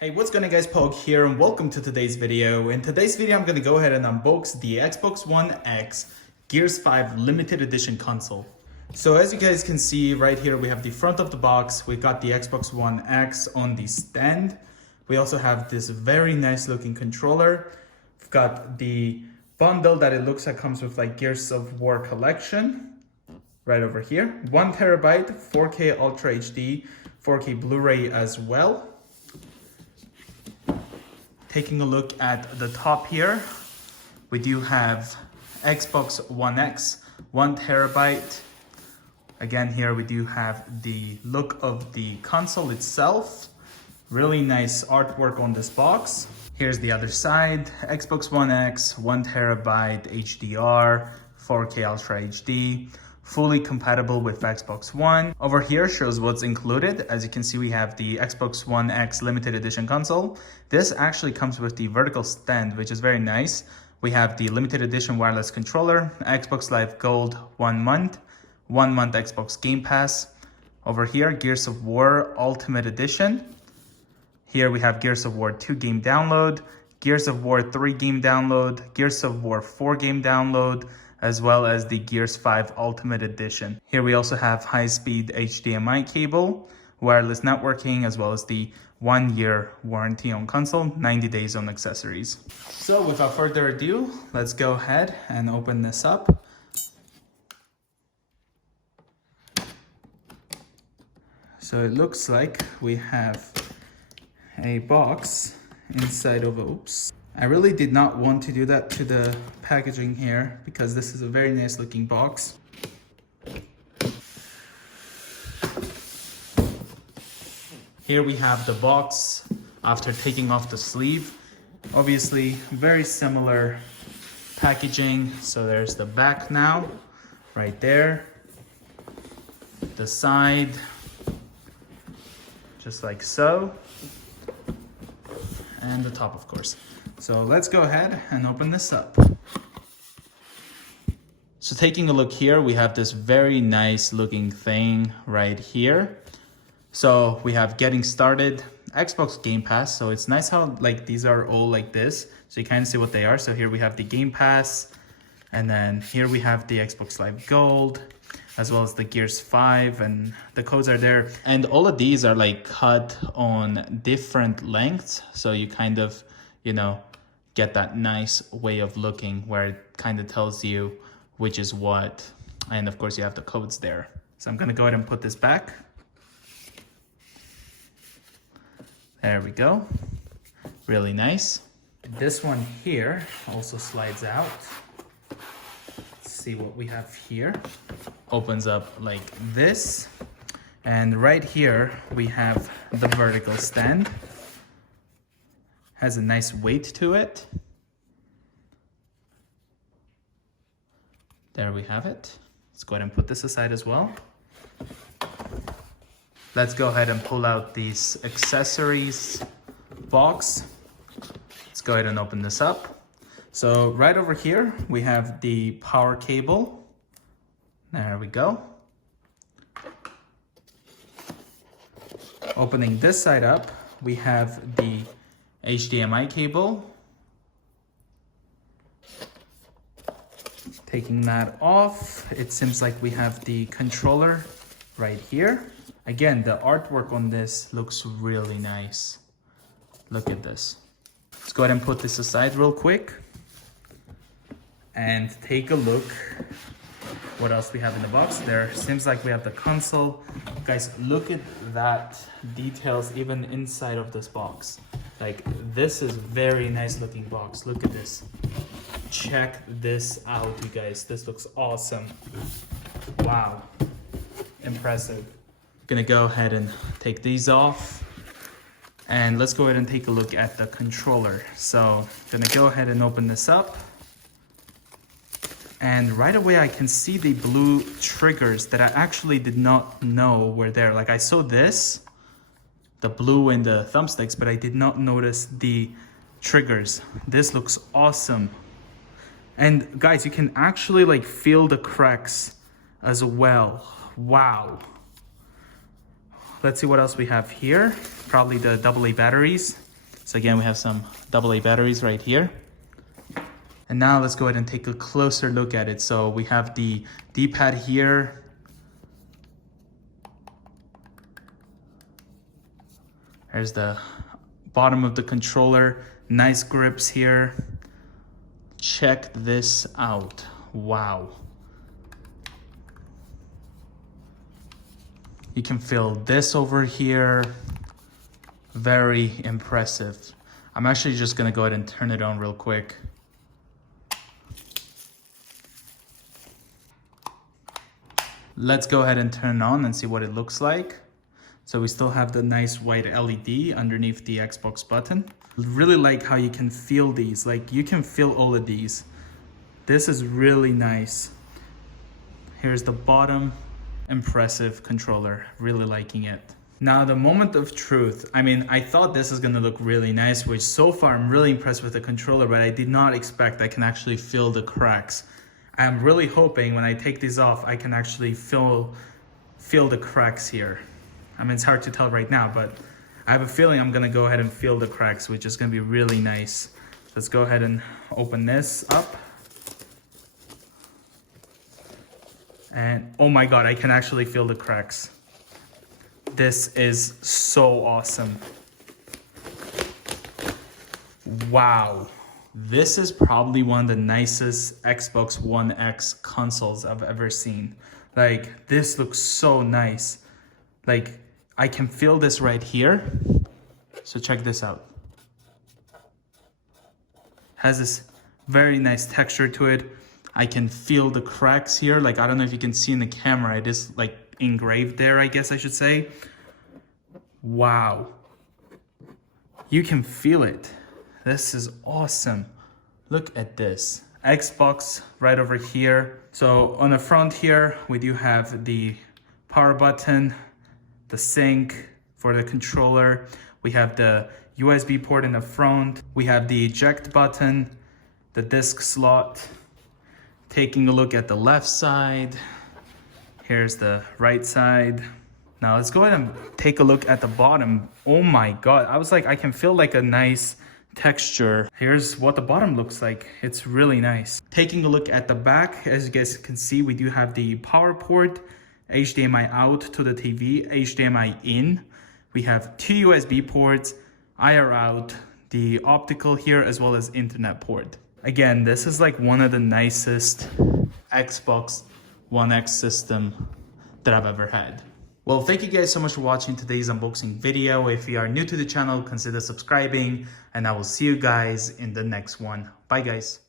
Hey, what's going on guys, Pog here and welcome to today's video. In today's video, I'm going to go ahead and unbox the Xbox One X Gears 5 limited edition console. So as you guys can see right here, we have the front of the box. We got the Xbox One X on the stand. We also have this very nice looking controller. We've got the bundle that it looks like comes with like Gears of War collection right over here. 1 terabyte, 4K Ultra HD, 4K Blu-ray as well. Taking a look at the top here, we do have Xbox One X, 1 terabyte. Again, here we do have the look of the console itself. Really nice artwork on this box. Here's the other side, Xbox One X, 1 terabyte HDR, 4K Ultra HD. Fully compatible with Xbox One. Over here shows what's included. As you can see, we have the Xbox One X limited edition console. This actually comes with the vertical stand, which is very nice. We have the limited edition wireless controller, Xbox Live Gold 1 month, 1 month Xbox Game Pass. Over here, Gears of War Ultimate Edition. Here we have Gears of War 2 game download, Gears of War 3 game download, Gears of War 4 game download, as well as the Gears 5 Ultimate Edition. Here we also have high-speed HDMI cable, wireless networking, as well as the 1-year warranty on console, 90 days on accessories. So without further ado, let's go ahead and open this up. So it looks like we have a box inside of oops. I really did not want to do that to the packaging here because this is a very nice looking box. Here we have the box after taking off the sleeve. Obviously very similar packaging. So there's the back now, right there. The side, just like so. And the top, of course. So let's go ahead and open this up. So taking a look here, we have this very nice looking thing right here. So we have getting started, Xbox Game Pass. So it's nice how like these are all like this. So you kind of see what they are. So here we have the Game Pass. And then here we have the Xbox Live Gold, as well as the Gears 5, and the codes are there. And all of these are like cut on different lengths. So you kind of, you know, get that nice way of looking where it kind of tells you which is what. And of course you have the codes there. So I'm gonna go ahead and put this back. There we go. Really nice. This one here also slides out. Let's see what we have here. Opens up like this. And right here we have the vertical stand. Has a nice weight to it. There we have it. Let's go ahead and put this aside as well. Let's go ahead and pull out these accessories box. Let's go ahead and open this up. So right over here, we have the power cable. There we go. Opening this side up, we have the HDMI cable. Taking that off, it seems like we have the controller right here. Again, the artwork on this looks really nice. Look at this. Let's go ahead and put this aside real quick and take a look what else we have in the box. There seems like we have the console. Guys, look at that details even inside of this box. Like, this is very nice looking box. Look at this. Check this out, you guys. This looks awesome. Wow. Impressive. Gonna go ahead and take these off. And let's go ahead and take a look at the controller. So, gonna go ahead and open this up. And right away I can see the blue triggers that I actually did not know were there. Like, I saw this, the blue and the thumbsticks, but I did not notice the triggers. This looks awesome. And guys, you can actually like feel the cracks as well. Wow. Let's see what else we have here. Probably the AA batteries. So again, we have some AA batteries right here. And now let's go ahead and take a closer look at it. So we have the D-pad here. There's the bottom of the controller. Nice grips here. Check this out. Wow. You can feel this over here. Very impressive. I'm actually just gonna go ahead and turn it on real quick. Let's go ahead and turn it on and see what it looks like. So we still have the nice white LED underneath the Xbox button. Really like how you can feel these. Like you can feel all of these. This is really nice. Here's the bottom. Impressive controller. Really liking it. Now the moment of truth. I mean, I thought this is gonna look really nice, which so far I'm really impressed with the controller, but I did not expect I can actually feel the cracks. I'm really hoping when I take these off, I can actually feel the cracks here. I mean, it's hard to tell right now, but I have a feeling I'm gonna go ahead and feel the cracks, which is gonna be really nice. Let's go ahead and open this up. And oh my God, I can actually feel the cracks. This is so awesome. Wow. This is probably one of the nicest Xbox One X consoles I've ever seen. Like, this looks so nice. Like, I can feel this right here. So check this out. Has this very nice texture to it. I can feel the cracks here. Like, I don't know if you can see in the camera. It is like engraved there, I guess I should say. Wow. You can feel it. This is awesome. Look at this. Xbox right over here. So on the front here, we do have the power button, the sync for the controller. We have the USB port in the front. We have the eject button, the disc slot. Taking a look at the left side. Here's the right side. Now let's go ahead and take a look at the bottom. Oh my God, I was like, I can feel like a nice texture. Here's what the bottom looks like. It's really nice. Taking a look at the back, as you guys can see, we do have the power port, HDMI out to the TV, HDMI in. We have 2 USB ports, IR out, the optical here, as well as internet port. Again, this is like one of the nicest Xbox One X system that I've ever had. Well, thank you guys so much for watching today's unboxing video. If you are new to the channel, consider subscribing, and I will see you guys in the next one. Bye guys.